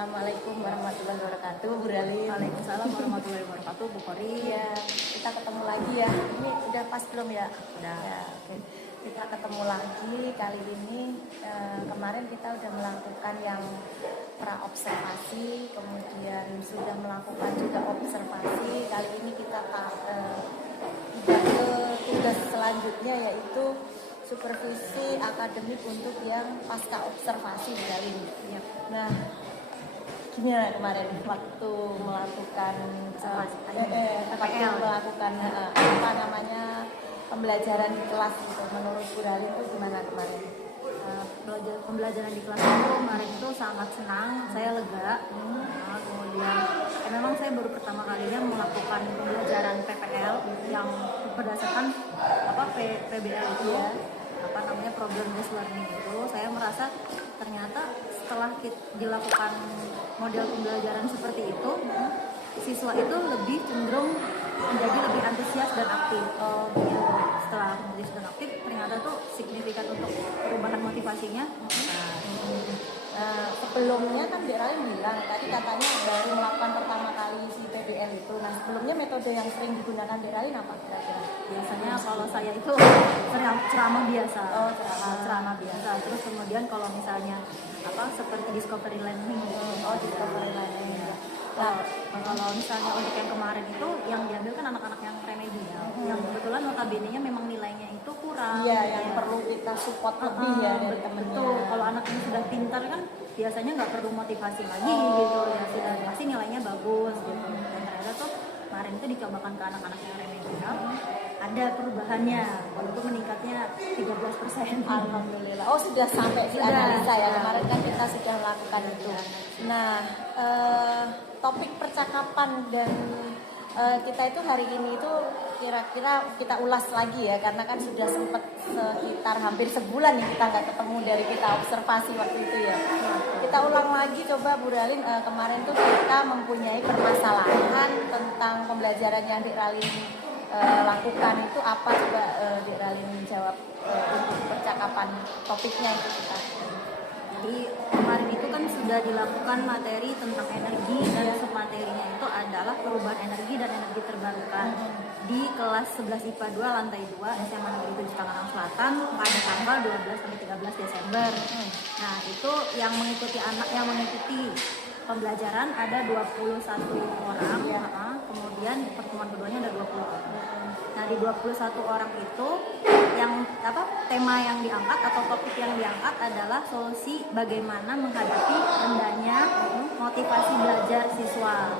Assalamualaikum warahmatullahi wabarakatuh, Bu Rali. Waalaikumsalam warahmatullahi wabarakatuh, Bu Kori. Ya, kita ketemu lagi ya. Ini udah pas belum ya? Udah. Ya, oke. Kita ketemu lagi kali ini. Kemarin kita udah melakukan yang pra-observasi, kemudian sudah melakukan juga observasi. Kali ini kita udah ke tugas selanjutnya, yaitu supervisi akademik untuk yang pasca observasi kali ini. Ya. Nah, gimana kemarin waktu melakukan pembelajaran di kelas gitu, menurut Bu Rali itu gimana kemarin? Pembelajaran di kelas itu kemarin itu sangat senang, saya lega. Kemudian memang saya baru pertama kalinya melakukan pembelajaran PPL yang berdasarkan PBL itu ya. Problem based learning itu. Saya merasa ternyata setelah dilakukan model pembelajaran seperti itu, siswa itu lebih cenderung menjadi lebih antusias dan aktif. Setelah antusias dan aktif, ternyata tuh signifikan untuk perubahan motivasinya. Sebelumnya kan Dek Rali bilang tadi katanya baru melakukan pertama kali si PBL itu. Nah, sebelumnya metode yang sering digunakan Dek Rali apa kira-kira? Biasanya kalau saya itu ceramah biasa. Ceramah biasa. Terus kemudian kalau misalnya seperti discovery learning. Discovery learning. Nah, kalau misalnya untuk yang kemarin itu yang diambil kan anak-anak yang remedial, yang kebetulan notabene-nya memang nilainya itu kurang. Iya, yang perlu kita support lebih ya dari temennya. Betul, kalau anak ini sudah pintar kan biasanya nggak perlu motivasi lagi gitu ya, sudah pasti nilainya bagus gitu. Dan ternyata tuh kemarin itu dicobakan ke anak-anak yang remedial, ada perubahannya, walaupun meningkatnya 13%. Alhamdulillah. Oh, sudah sampai di analisa ya. Kemarin kan kita sudah lakukan itu. Nah, topik percakapan dan kita itu hari ini itu kira-kira kita ulas lagi ya, karena kan sudah sempat sekitar hampir sebulan ya kita nggak ketemu dari kita observasi waktu itu ya. Kita ulang lagi coba Bu Ralin, kemarin tuh kita mempunyai permasalahan tentang pembelajaran yang Dek Ralin lakukan itu apa, coba Dek Ralin menjawab untuk percakapan topiknya itu kita. Jadi kemarin itu kan sudah dilakukan materi tentang energi dan submaterinya itu adalah perubahan energi dan energi terbarukan di kelas 11 IPA 2 lantai 2 SMA Negeri 7 Tangerang Selatan pada tanggal 12 sampai 13 Desember. Nah, itu yang mengikuti pembelajaran ada 21 orang, kemudian pertemuan keduanya ada 20 orang. Nah, di 21 orang itu yang tema yang diangkat atau topik yang diangkat adalah solusi bagaimana menghadapi rendahnya motivasi belajar siswa,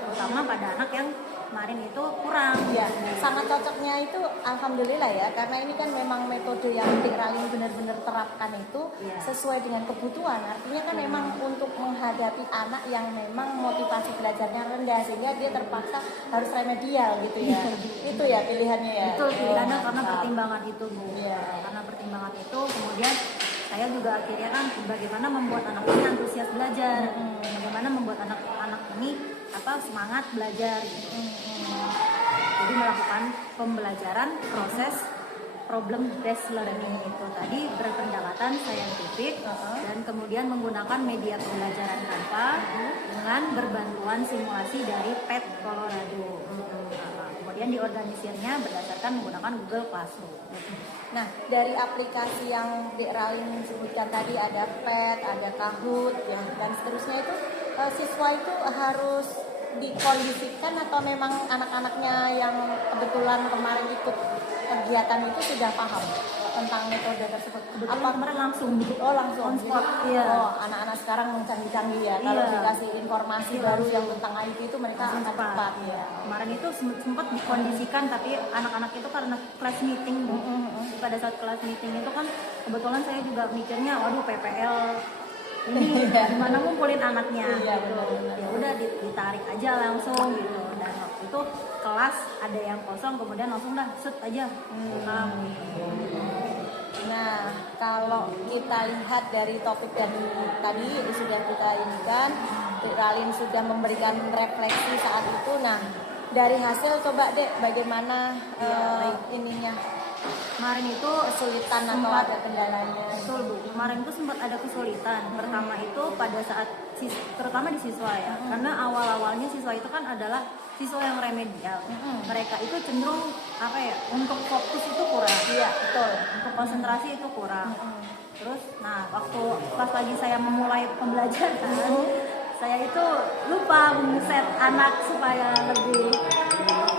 terutama pada anak yang kemarin itu kurang. Ya, sangat cocoknya itu alhamdulillah ya, karena ini kan memang metode yang Dek Ralin benar-benar terapkan itu sesuai dengan kebutuhan. Artinya kan memang untuk menghadapi anak yang memang motivasi belajarnya rendah sehingga dia terpaksa harus remedial gitu ya. Itu ya pilihannya ya. Betul, pilihannya karena pertimbangan itu, Bu. Karena pertimbangan itu kemudian saya juga akhirnya kan bagaimana membuat anak ini antusias belajar, bagaimana membuat anak-anak ini semangat belajar gitu. Jadi melakukan pembelajaran proses problem based learning itu tadi berpendekatan saintifik dan kemudian menggunakan media pembelajaran Canva dengan berbantuan simulasi dari PET Colorado. Kemudian diorganisirnya berdasarkan menggunakan Google Classroom. Nah, dari aplikasi yang Dek Ralin sebutkan tadi ada PET, ada Kahoot, dan seterusnya itu siswa itu harus dikondisikan atau memang anak-anaknya yang kebetulan kemarin ikut kegiatan itu sudah paham tentang metode tersebut? Apa kemarin langsung on spot? Iya. Anak-anak sekarang canggih-canggih ya. Kalau dikasih informasi baru yang tentang IT itu mereka akan cepat ya. Kemarin itu sempat dikondisikan, tapi anak-anak itu karena kelas meeting, pada saat kelas meeting itu kan kebetulan saya juga mikirnya, waduh PPL ini gimana ngumpulin anaknya gitu. Ya udah ditarik aja langsung gitu. Dan waktu itu kelas ada yang kosong, kemudian langsung shoot aja. Nah, kalau kita lihat dari topik tadi sudah kita inikan, Dek Ralin sudah memberikan refleksi saat itu. Nah, dari hasil coba Dek bagaimana Kemarin itu kesulitan atau sempat ada kendalanya? betul Bu, kemarin itu sempat ada kesulitan. Pertama itu pada saat terutama di siswa ya, karena awal-awalnya siswa itu kan adalah siswa yang remedial. Mereka itu cenderung apa ya, untuk fokus itu kurang. Iya, betul. Untuk konsentrasi itu kurang. Terus, nah waktu pas lagi saya memulai pembelajaran, saya itu lupa men-set anak supaya lebih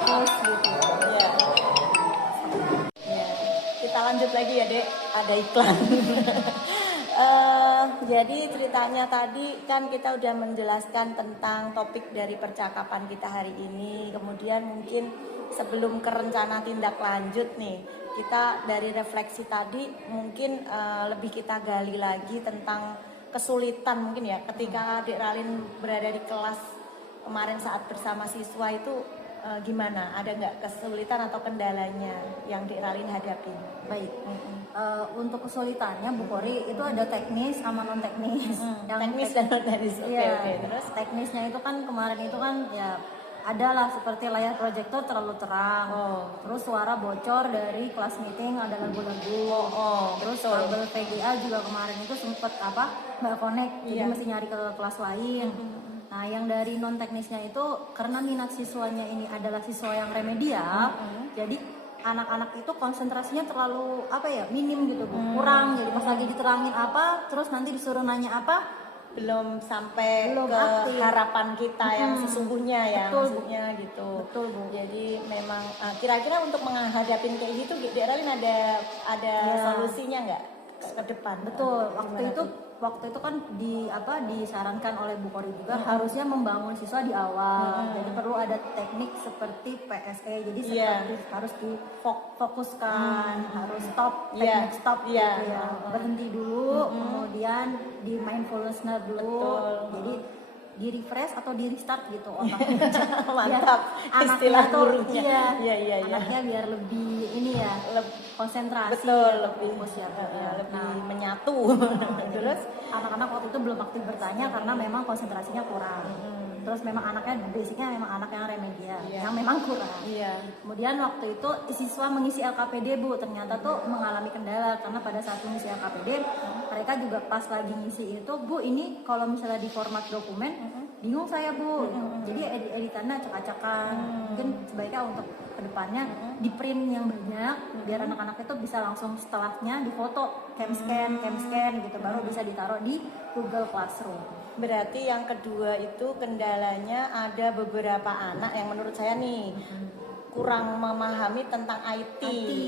terus gitu. Iya. Ya. Kita lanjut lagi ya Dek, ada iklan. Jadi ceritanya tadi kan kita udah menjelaskan tentang topik dari percakapan kita hari ini. Kemudian mungkin sebelum ke rencana tindak lanjut nih, kita dari refleksi tadi mungkin lebih kita gali lagi tentang kesulitan mungkin ya ketika Adik Ralin berada di kelas kemarin saat bersama siswa itu gimana? Ada nggak kesulitan atau kendalanya yang Adik Ralin hadapi? Baik. Untuk kesulitannya Bu Kori itu ada teknis sama non teknis. Yang teknis dan non teknis. Oke. Terus teknisnya itu kan kemarin itu kan ya adalah seperti layar proyektor terlalu terang. Terus suara bocor dari kelas meeting, ada lagu-lagu. Terus kabel VGA juga kemarin itu sempat nggak connect, jadi mesti nyari ke kelas lain. Nah, yang dari non teknisnya itu karena minat siswanya ini adalah siswa yang remedial, jadi anak-anak itu konsentrasinya terlalu minim gitu Bu, kurang. Jadi pas lagi diterangin terus nanti disuruh nanya belum sampai ke aktif. Harapan kita yang sesungguhnya ya. Betul, maksudnya gitu. Betul Bu. Jadi memang kira-kira untuk menghadapi kayak gitu Dek Ralin ada solusinya nggak ke depan? Betul. Waktu itu kan disarankan oleh Bu Kori juga harusnya membangun siswa di awal. Jadi perlu ada teknik seperti PSE. Jadi seperti harus difokuskan, harus stop, teknik stop gitu ya. Berhenti dulu, kemudian di mindfulness dulu. Jadi di refresh atau di restart gitu otaknya. Mantap Anaknya tuh anaknya biar lebih konsentrasi, lebih fokus ya. Lebih menyatu. Terus anak-anak waktu itu belum aktif bertanya karena memang konsentrasinya kurang. Terus memang anaknya basicnya memang anak yang remedial, yang memang kurang. Kemudian waktu itu siswa mengisi LKPD Bu, ternyata tuh mengalami kendala karena pada saat mengisi LKPD mereka juga pas lagi ngisi itu Bu, ini kalau misalnya di format dokumen bingung saya Bu. Jadi editannya acak-acakan. Mungkin sebaiknya untuk kedepannya di print yang banyak biar anak-anak itu bisa langsung setelahnya difoto, cam scan gitu, baru bisa ditaruh di Google Classroom. Berarti yang kedua itu kendalanya ada beberapa anak yang menurut saya nih kurang memahami tentang IT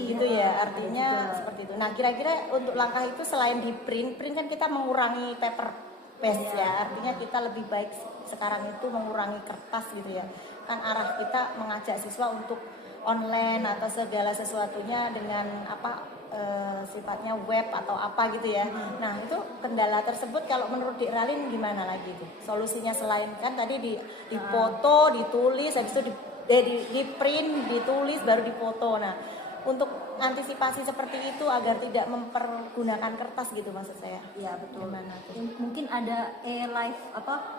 gitu ya. Artinya seperti itu. Nah, kira-kira untuk langkah itu selain di print kan kita mengurangi paper base ya. Artinya kita lebih baik sekarang itu mengurangi kertas gitu ya. Kan arah kita mengajak siswa untuk online atau segala sesuatunya dengan sifatnya web atau apa gitu ya. Nah, itu kendala tersebut kalau menurut Dik Ralin gimana lagi itu? Solusinya selain kan tadi di foto, ditulis, habis itu di print, ditulis, baru difoto. Nah, untuk antisipasi seperti itu agar tidak mempergunakan kertas gitu maksud saya. Iya betul. Gimana tuh? Mungkin ada live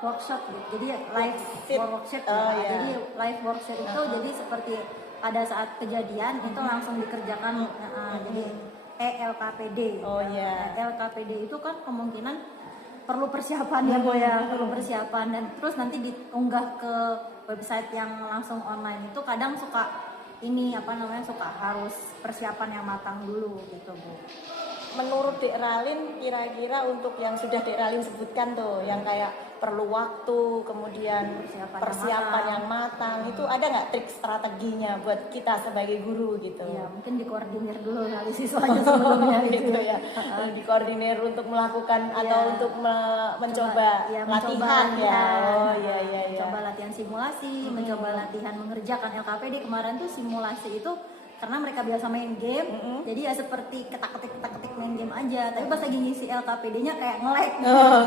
workshop gitu. Jadi live workshop Jadi live workshop itu jadi seperti pada saat kejadian itu langsung dikerjakan. Jadi LKPD. LKPD itu kan kemungkinan perlu persiapan ya Bu ya, perlu persiapan dan terus nanti diunggah ke website yang langsung online itu kadang suka suka harus persiapan yang matang dulu gitu Bu. Menurut Dik Ralin kira-kira untuk yang sudah Dik Ralin sebutkan tuh yang kayak perlu waktu, kemudian persiapan yang matang, itu ada nggak trik strateginya buat kita sebagai guru gitu? Ya mungkin dikoordinir dulu kali siswanya sebelumnya gitu ya. Dikoordinir untuk melakukan atau untuk mencoba latihan ya. Coba latihan simulasi, mencoba latihan mengerjakan LKPD. Kemarin tuh simulasi itu karena mereka biasa main game, jadi ya seperti ketak-ketik main game aja. Tapi pas lagi ngisi LKPD-nya kayak nge-lag.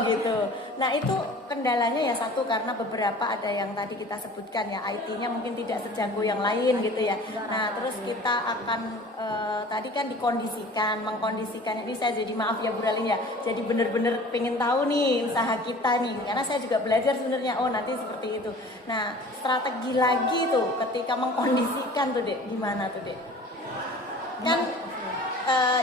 Gitu. Nah itu kendalanya ya satu karena beberapa ada yang tadi kita sebutkan ya IT-nya mungkin tidak sejago yang lain gitu ya. Nah terus kita akan tadi kan mengkondisikan. Ini saya jadi maaf ya Bu Ralin ya. Jadi bener-bener pengen tahu nih usaha kita nih, karena saya juga belajar sebenarnya. Oh nanti seperti itu. Nah strategi lagi tuh ketika mengkondisikan tuh Dek, gimana tuh Dek? Kan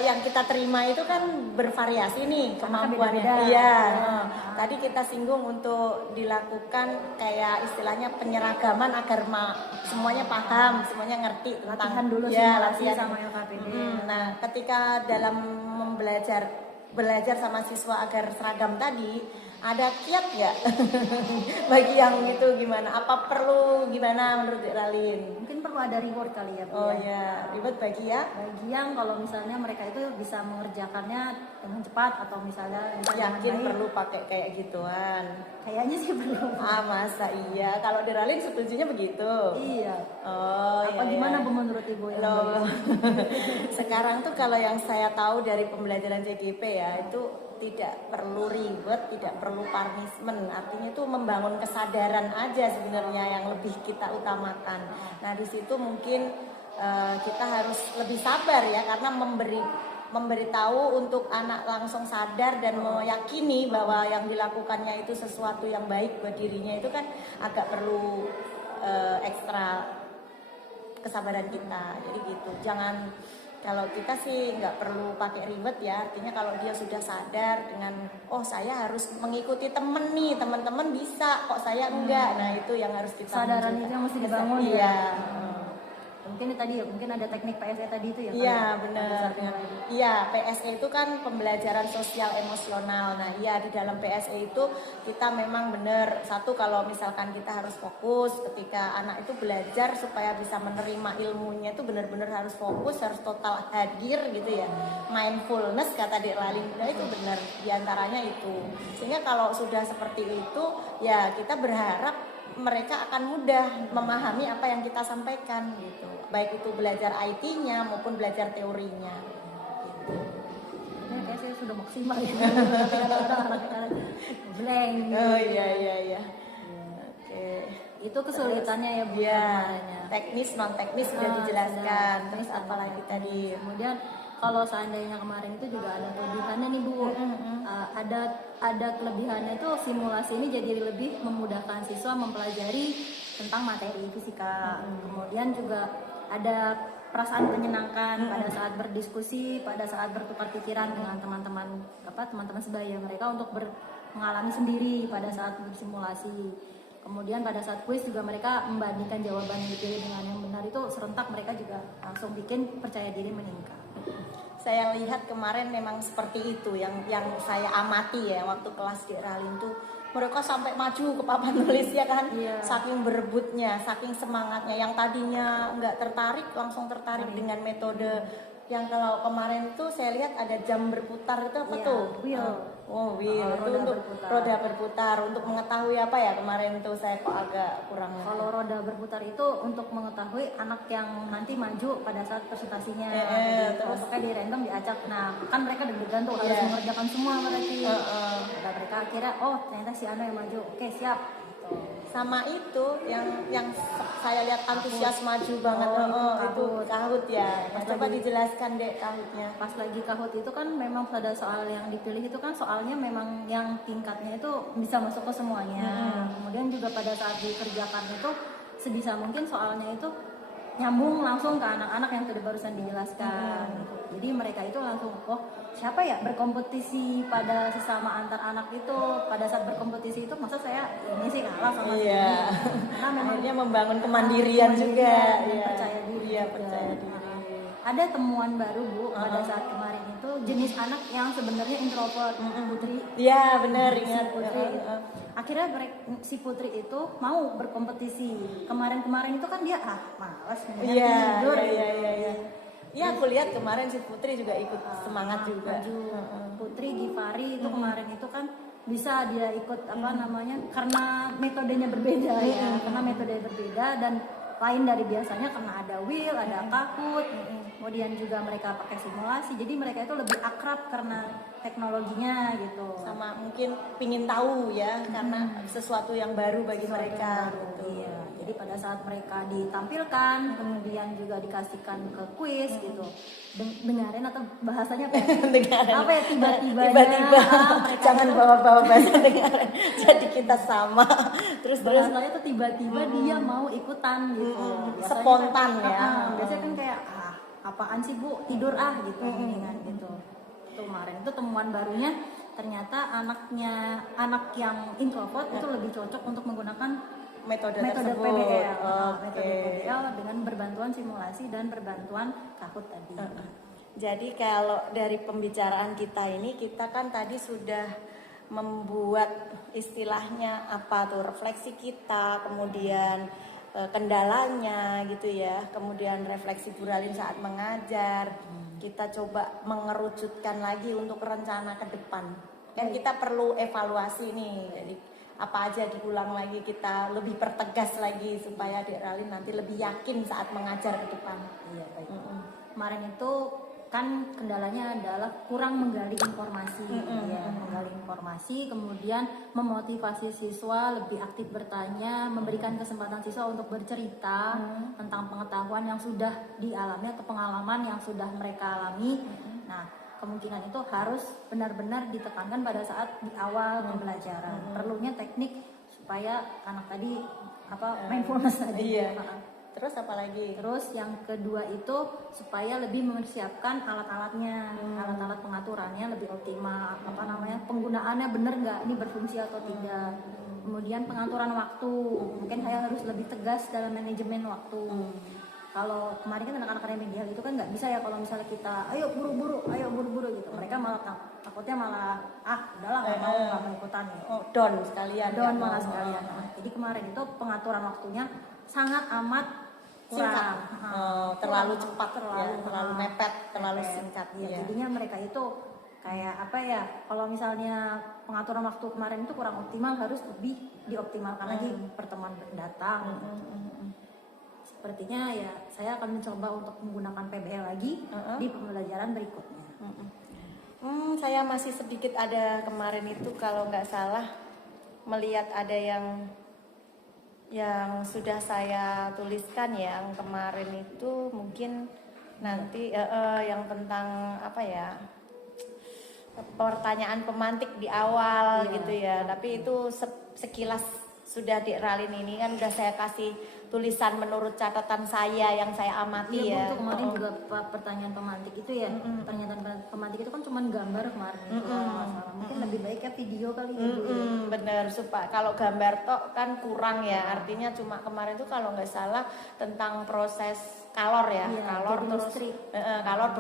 yang kita terima itu kan bervariasi nih kemampuannya. beda-beda. Iya. Ya. Tadi kita singgung untuk dilakukan kayak istilahnya penyeragaman agar semuanya paham, semuanya ngerti tentang Latihan dulu ya, simulasi latihan sama LKPD. Nah, ketika dalam belajar sama siswa agar seragam tadi, ada kiat nggak bagi yang itu gimana? Apa perlu gimana menurut Ralin? Mungkin perlu ada reward kali ya, Bu. Oh ya, ribet bagi ya. Bagi yang kalau misalnya mereka itu bisa mengerjakannya dengan cepat atau misalnya bisa dengan Yakin baik. perlu pakai kayak gituan? Kayaknya sih perlu. Masa iya? Kalau di Ralin setujunya begitu? Iya. Oh Apa iya. gimana Bu menurut Ibu yang Loh. bagus? Sekarang tuh kalau yang saya tahu dari pembelajaran CGP ya, itu tidak perlu ribet, tidak perlu punishment. Artinya itu membangun kesadaran aja sebenarnya yang lebih kita utamakan. Nah, di situ mungkin kita harus lebih sabar ya, karena memberitahu untuk anak langsung sadar dan meyakini bahwa yang dilakukannya itu sesuatu yang baik buat dirinya, itu kan agak perlu ekstra kesabaran kita. Jadi gitu, jangan, kalau kita sih nggak perlu pakai ribet ya. Artinya kalau dia sudah sadar dengan saya harus mengikuti temen nih, teman-teman bisa kok saya enggak. Nah, itu yang harus kita Kesadaran itu yang mesti dibangun ya. Iya. Mungkin tadi ya, mungkin ada teknik PSE tadi itu ya. Iya, Pak, benar. Iya, PSE itu kan pembelajaran sosial emosional. Nah, iya, di dalam PSE itu kita memang benar, satu, kalau misalkan kita harus fokus ketika anak itu belajar supaya bisa menerima ilmunya, itu benar-benar harus fokus, harus total hadir gitu ya. Mindfulness kata Dek Lalin, nah itu benar, diantaranya itu. Sehingga kalau sudah seperti itu, ya kita berharap mereka akan mudah memahami apa yang kita sampaikan gitu. Baik itu belajar IT-nya maupun belajar teorinya. Ini kayak saya sudah maksimal ya. Blank. Oh iya. Oke. Itu kesulitannya ya Bu. Ya, sebenarnya. teknis non teknis sudah dijelaskan. Terus apa lagi tadi? Kemudian kalau seandainya kemarin itu juga ada kelebihannya nih Bu. Ada kelebihannya itu simulasi ini jadi lebih memudahkan siswa mempelajari tentang materi fisika. Kemudian juga ada perasaan menyenangkan pada saat berdiskusi, pada saat bertukar pikiran dengan teman-teman sebaya mereka untuk mengalami sendiri pada saat bersimulasi. Kemudian pada saat kuis juga mereka membandingkan jawaban yang dipilih dengan yang benar, itu serentak mereka juga langsung bikin percaya diri meningkat. Saya lihat kemarin memang seperti itu yang saya amati ya waktu kelas di Ralin tuh, mereka sampai maju ke papan tulis ya kan. Iya. Saking berebutnya, saking semangatnya, yang tadinya nggak tertarik langsung tertarik dengan metode yang kalau kemarin tuh saya lihat ada jam berputar itu apa Iya, tuh? wheel. Wheel itu Roda untuk berputar. roda berputar untuk mengetahui apa ya, kemarin tuh saya kok agak kurang. Kalau roda berputar itu untuk mengetahui anak yang nanti maju pada saat presentasinya. Terus Pokoknya di random diacak. Nah, kan mereka deg-degan tuh harus mengerjakan semua berarti. Nah, mereka akhirnya ternyata si Ano yang maju. Oke, siap. Sama itu yang saya lihat antusias maju banget. Itu kahut ya. Nah, coba dijelaskan Dek kahutnya. Pas lagi kahut itu kan memang pada soal yang dipilih itu kan soalnya memang yang tingkatnya itu bisa masuk ke semuanya. Kemudian juga pada saat dikerjakan itu sebisa mungkin soalnya itu nyambung langsung ke anak-anak yang tadi barusan dijelaskan. Jadi mereka itu langsung, siapa ya berkompetisi pada sesama antar anak itu. Pada saat berkompetisi itu masa saya ini sih kalah sama si ini. Karena memang Akhirnya membangun kemandirian juga. dan percaya diri. Iya, juga. percaya diri. Ada temuan baru Bu pada saat kemarin itu jenis anak yang sebenarnya introvert, Putri. Iya, benar, ingat. Putri. Akhirnya si Putri itu mau berkompetisi. Kemarin-kemarin itu kan dia malas tidur. Iya. Iya, aku lihat kemarin si Putri juga ikut semangat juga. Putri Givari itu kemarin itu kan bisa dia ikut karena metodenya berbeda ya. Karena metodenya berbeda dan lain dari biasanya karena ada wheel, ada Kahoot. Kemudian juga mereka pakai simulasi. Jadi mereka itu lebih akrab karena teknologinya gitu. Sama mungkin pingin tahu ya, karena sesuatu yang baru bagi mereka gitu. Iya. Jadi pada saat mereka ditampilkan, kemudian juga dikasihkan ke kuis gitu, dengarin atau bahasanya apa ya? Dengarin. Apa ya tiba-tiba jangan bawa-bawa bahasa dengarin. Jadi kita sama. Terus bahasanya tuh tiba-tiba dia mau ikutan gitu. Biasanya spontan kan, ya. Biasanya kan kayak apaan sih Bu, tidur gitu mendingan gitu. Itu kemarin itu temuan barunya, ternyata anak yang introvert itu lebih cocok untuk menggunakan metode metode tersebut. PBL, Oke. metode PBL dengan berbantuan simulasi dan berbantuan Kahoot tadi. Jadi kalau dari pembicaraan kita ini, kita kan tadi sudah membuat istilahnya apa tuh, refleksi kita, kemudian kendalanya gitu ya, kemudian refleksi Buralin saat mengajar. Kita coba mengerucutkan lagi untuk rencana ke depan. Kan kita perlu evaluasi nih, jadi apa aja diulang lagi, kita lebih pertegas lagi supaya Adik Ralin nanti lebih yakin saat mengajar ke depan. Iya, baik. Kemarin itu kan kendalanya adalah kurang menggali informasi, ya, menggali informasi, kemudian memotivasi siswa lebih aktif bertanya, memberikan kesempatan siswa untuk bercerita tentang pengetahuan yang sudah dialami atau pengalaman yang sudah mereka alami. Nah, kemungkinan itu harus benar-benar ditekankan pada saat di awal pembelajaran. Perlunya teknik supaya anak tadi mindfulness tadi. Iya. Terus apa lagi? Terus yang kedua itu supaya lebih mempersiapkan alat-alatnya, alat-alat pengaturannya lebih optimal, penggunaannya benar nggak, ini berfungsi atau tidak. Kemudian pengaturan waktu, mungkin saya harus lebih tegas dalam manajemen waktu. Kalau kemarin kan anak-anak remedial itu kan nggak bisa ya, kalau misalnya kita ayo buru-buru gitu, mereka malah takutnya malah udahlah nggak mau ikutan ya. Down sekalian. Down malah sekalian. Nah, jadi kemarin itu pengaturan waktunya sangat amat kurang, terlalu cepat, terlalu mepet, terlalu singkat. Ya, jadinya mereka itu kayak kalau misalnya pengaturan waktu kemarin itu kurang optimal, harus lebih dioptimalkan lagi pertemuan mendatang. Sepertinya ya saya akan mencoba untuk menggunakan PBL lagi di pembelajaran berikutnya. Saya masih sedikit ada kemarin itu kalau nggak salah melihat ada yang sudah saya tuliskan yang kemarin itu mungkin nanti yang tentang pertanyaan pemantik di awal gitu ya. Tapi itu sekilas sudah Dik Ralin ini kan udah saya kasih tulisan menurut catatan saya yang saya amati ya. Itu kemarin juga pertanyaan pemantik itu ya. Pernyataan pemantik itu kan cuma gambar kemarin. Masalah. Mungkin lebih baik ya video kali ya. Bener, supaya kalau gambar tok kan kurang ya. Artinya cuma kemarin itu kalau nggak salah tentang proses kalor ya, kalor terus kalor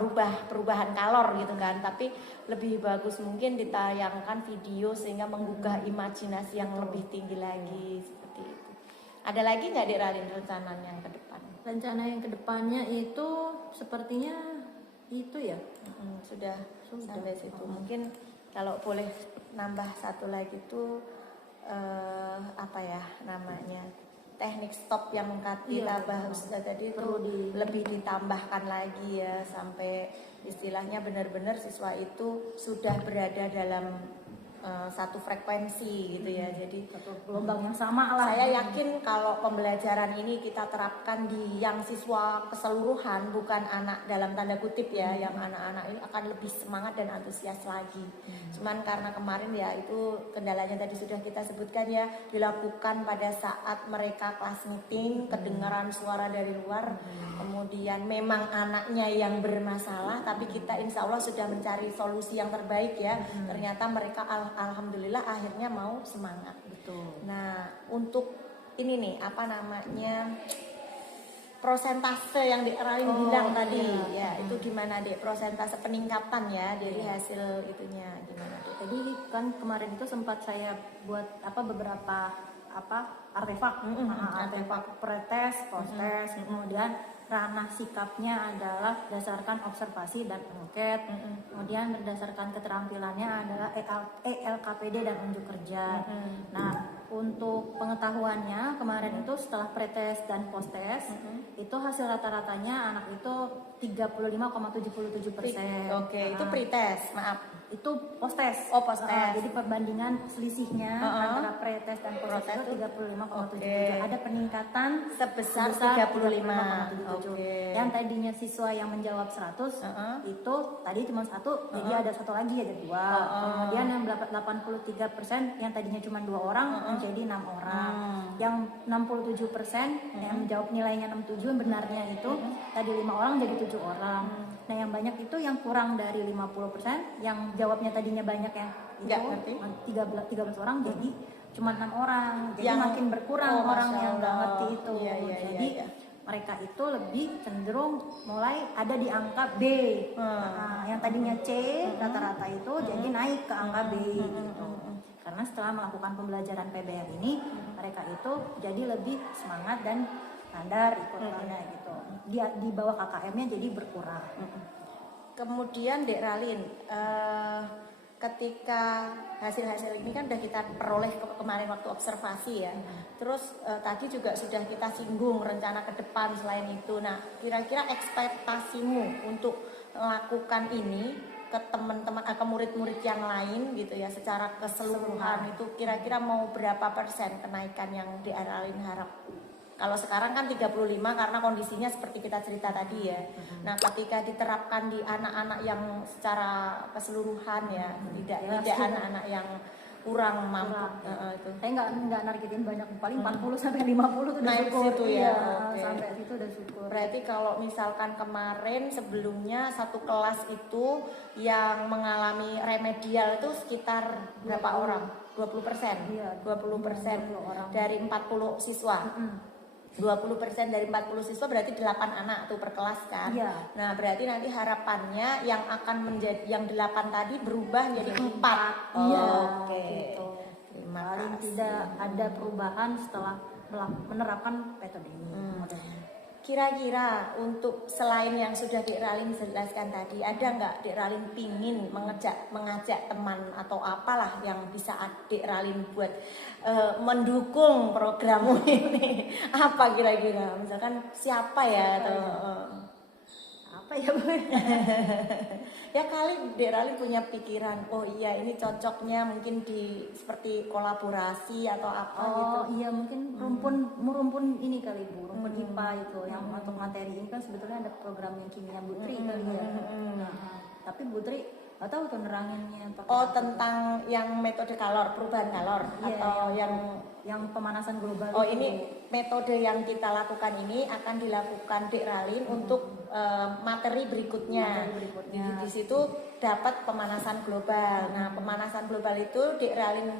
perubahan kalor gitu kan. Tapi lebih bagus mungkin ditayangkan video sehingga menggugah imajinasi yang lebih tinggi lagi seperti itu. Ada lagi nggak Dik Ralin rencana yang ke depan? Rencana yang kedepannya itu sepertinya itu ya. Sudah sampai situ. Mungkin kalau boleh nambah satu lagi tuh teknik stop yang kita bahas tadi itu lebih ditambahkan lagi ya, sampai istilahnya benar-benar siswa itu sudah berada dalam satu frekuensi gitu ya. Jadi satu gelombang yang sama lah. Saya yakin kalau pembelajaran ini kita terapkan di yang siswa keseluruhan, bukan anak dalam tanda kutip ya, yang anak-anak ini akan lebih semangat dan antusias lagi. Cuman karena kemarin ya itu kendalanya tadi sudah kita sebutkan ya, dilakukan pada saat mereka kelas meeting, kedengaran suara dari luar, kemudian memang anaknya yang bermasalah, tapi kita insya Allah sudah mencari solusi yang terbaik ya. Ternyata mereka alhamdulillah akhirnya mau semangat. Betul. Nah, untuk ini nih prosentase yang Dik Ralin bilang tadi ya, itu gimana Dek, prosentase peningkatan ya dari hasil itunya gimana Dek? Jadi kan kemarin itu sempat saya buat beberapa artefak pretest, posttest, kemudian ranah sikapnya adalah berdasarkan observasi dan angket, kemudian berdasarkan keterampilannya adalah ELKPD dan unjuk kerja. Nah, untuk pengetahuannya kemarin itu setelah pretest dan posttest itu hasil rata-ratanya anak itu 35,77%. Oke, itu pretest, maaf. itu post-test. Oh, post-test. Jadi perbandingan selisihnya antara pre-test dan post-test itu 35,77. Ada peningkatan sebesar 35,77. Yang tadinya siswa yang menjawab 100 itu tadi cuma 1, jadi ada 1 lagi, ada 2. Kemudian yang 83% yang tadinya cuma 2 orang menjadi 6 orang. Yang 67% yang menjawab nilainya 67 benarnya itu tadi 5 orang jadi 7 orang. Nah, yang banyak itu yang kurang dari 50%, yang jawabnya tadinya banyak yang itu 13 orang jadi cuma 6 orang. Jadi makin berkurang orang yang nggak ngerti itu. Jadi mereka itu lebih cenderung mulai ada di angka B. Yang tadinya C rata-rata itu jadi naik ke angka B gitu. Karena setelah melakukan pembelajaran PBL ini mereka itu jadi lebih semangat dan standar ikutannya gitu. Di bawah KKM-nya jadi berkurang. Kemudian Dek Ralin, ketika hasil-hasil ini kan sudah kita peroleh kemarin waktu observasi ya. Terus tadi juga sudah kita singgung rencana ke depan selain itu. Nah, kira-kira ekspektasimu untuk melakukan ini ke teman-teman, ke murid-murid yang lain gitu ya, secara keseluruhan itu kira-kira mau berapa persen kenaikan yang Dek Ralin harap? Kalau sekarang kan 35 karena kondisinya seperti kita cerita tadi ya. Nah, ketika diterapkan di anak-anak yang secara keseluruhan ya, tidak anak-anak yang kurang mampu itu. Saya nggak nargetin banyak, paling 40 sampai 50 tuh udah naik syukur. Situ ya. Sampai situ udah syukur. Berarti kalau misalkan kemarin sebelumnya satu kelas itu yang mengalami remedial itu sekitar berapa orang? 20%. Iya, 20% orang dari 40 siswa. 20% dari 40 siswa berarti 8 anak tuh per kelas kan. Iya. Nah, berarti nanti harapannya yang akan menjadi yang 8 tadi berubah menjadi 4. Iya, Oke. gitu. Terima Paling kasih. tidak ada perubahan setelah menerapkan metode ini. Kira-kira untuk selain yang sudah Dek Ralin jelaskan tadi, ada nggak Dek Ralin pingin mengajak teman atau apalah yang bisa Dek Ralin buat mendukung programmu ini? Apa kira-kira? Misalkan siapa ya? Atau Apa ya Bu? ya kali Dek Ralin punya pikiran, oh iya ini cocoknya mungkin di seperti kolaborasi atau apa gitu. Iya mungkin rumpun ini kali Bu, rumpun IPA itu yang untuk materi ini kan sebetulnya ada program yang kimia Butri kali ya. Tapi Butri nggak tahu tuh neranginnya pakai apa. Tentang yang metode kalor, perubahan kalor atau yang pemanasan global. Ini metode yang kita lakukan ini akan dilakukan Dek Ralin untuk materi berikutnya. Di situ dapat pemanasan global. Nah, pemanasan global itu Dek Ralin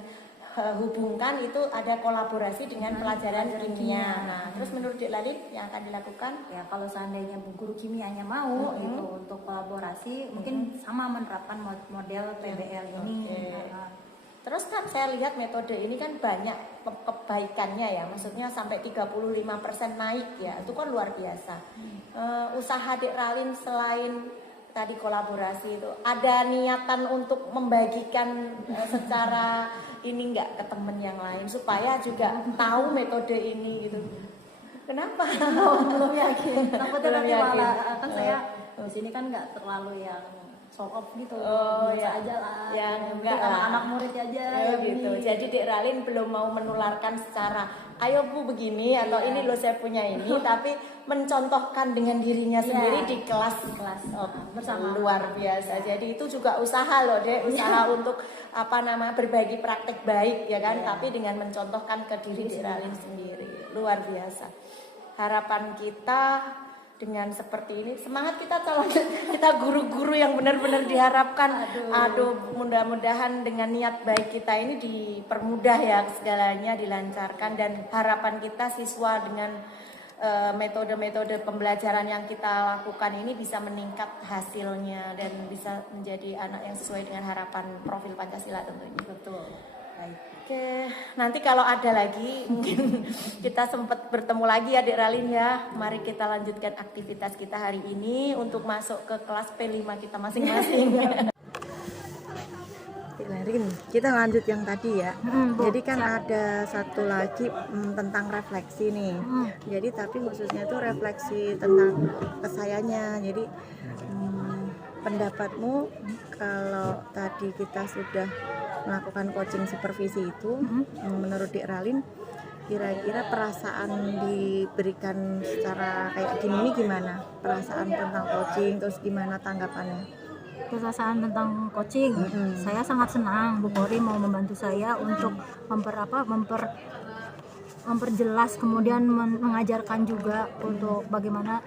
hubungkan itu ada kolaborasi dengan pelajaran kimia. Nah, terus menurut Dek Ralin yang akan dilakukan? Ya kalau seandainya guru kimianya mau itu untuk kolaborasi, mungkin sama menerapkan model PBL ini. Terus kan saya lihat metode ini kan banyak kebaikannya ya, maksudnya sampai 35% naik ya, itu kan luar biasa. Usaha Dek Ralin selain tadi kolaborasi itu, ada niatan untuk membagikan secara ini enggak ke temen yang lain supaya juga tahu metode ini gitu. Kenapa? Belum yakin. Takutnya nanti malah kan saya di sini kan nggak terlalu yang show off gitu. Biasa aja lah. Yang enggak anak murid aja gitu. Jadi Dek Ralin belum mau menularkan secara ayo Bu begini atau ini loh saya punya ini, tapi mencontohkan dengan dirinya sendiri di kelas bersama. Luar biasa. Jadi itu juga usaha loh Dek, usaha untuk berbagi praktek baik ya kan, tapi dengan mencontohkan ke diri Dek Ralin sendiri. Luar biasa. Harapan kita dengan seperti ini, semangat kita guru-guru yang benar-benar diharapkan. Aduh, mudah-mudahan dengan niat baik kita ini dipermudah ya, segalanya dilancarkan, dan harapan kita siswa dengan metode-metode pembelajaran yang kita lakukan ini bisa meningkat hasilnya dan bisa menjadi anak yang sesuai dengan harapan profil Pancasila tentunya. Betul. Baik. Oke, nanti kalau ada lagi mungkin kita sempat bertemu lagi ya Dek Ralin ya. Mari kita lanjutkan aktivitas kita hari ini untuk masuk ke kelas P5 kita masing-masing. Dek Ralin, kita lanjut yang tadi ya. Jadi kan ada satu lagi tentang refleksi nih. Jadi tapi khususnya itu refleksi tentang kesayanya. Jadi pendapatmu kalau tadi kita sudah melakukan coaching supervisi itu, menurut Dik Ralin, kira-kira perasaan diberikan secara kayak gini ini gimana? Perasaan tentang coaching, terus gimana tanggapannya? Perasaan tentang coaching, saya sangat senang Bu Kori mau membantu saya untuk memperjelas, kemudian mengajarkan juga untuk bagaimana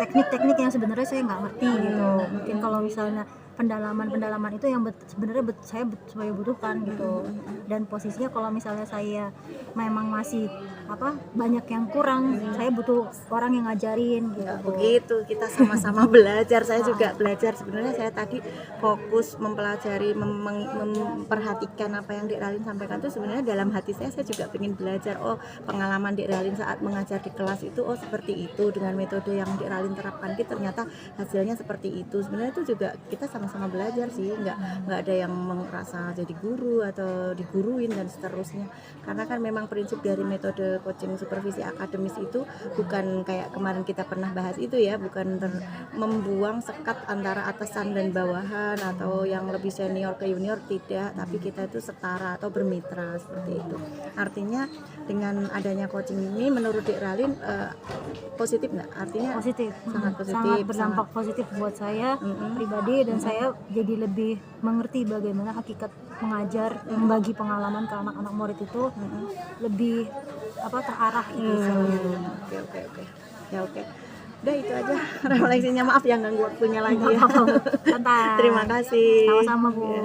teknik-teknik yang sebenarnya saya nggak ngerti gitu. Mungkin kalau misalnya pendalaman itu yang sebenarnya saya butuhkan gitu. Dan posisinya kalau misalnya saya memang masih banyak yang kurang, saya butuh orang yang ngajarin gitu. Begitu, kita sama-sama belajar. Saya juga belajar. Sebenarnya saya tadi fokus mempelajari, memperhatikan apa yang Dik Ralin sampaikan itu sebenarnya dalam hati saya juga ingin belajar. Oh, pengalaman Dik Ralin saat mengajar di kelas itu, oh seperti itu, dengan metode yang Dik Ralin terapkan ternyata hasilnya seperti itu. Sebenarnya itu juga kita sama-sama belajar sih, nggak ada yang merasa jadi guru atau diguruin dan seterusnya. Karena kan memang prinsip dari metode coaching supervisi akademis itu bukan kayak kemarin kita pernah bahas itu ya, bukan membuang sekat antara atasan dan bawahan atau yang lebih senior ke junior, tidak, tapi kita itu setara atau bermitra seperti itu. Artinya dengan adanya coaching ini menurut Dik Ralin positif nggak? Artinya positif, sangat positif, sangat berdampak positif buat saya pribadi, dan saya jadi lebih mengerti bagaimana hakikat mengajar, membagi pengalaman ke anak-anak murid itu lebih terarah gitu. Oke. Ya oke. Udah itu aja refleksinya, maaf yang ganggu waktunya lagi ya. Santai. Terima kasih. Sama-sama Bu. Ya.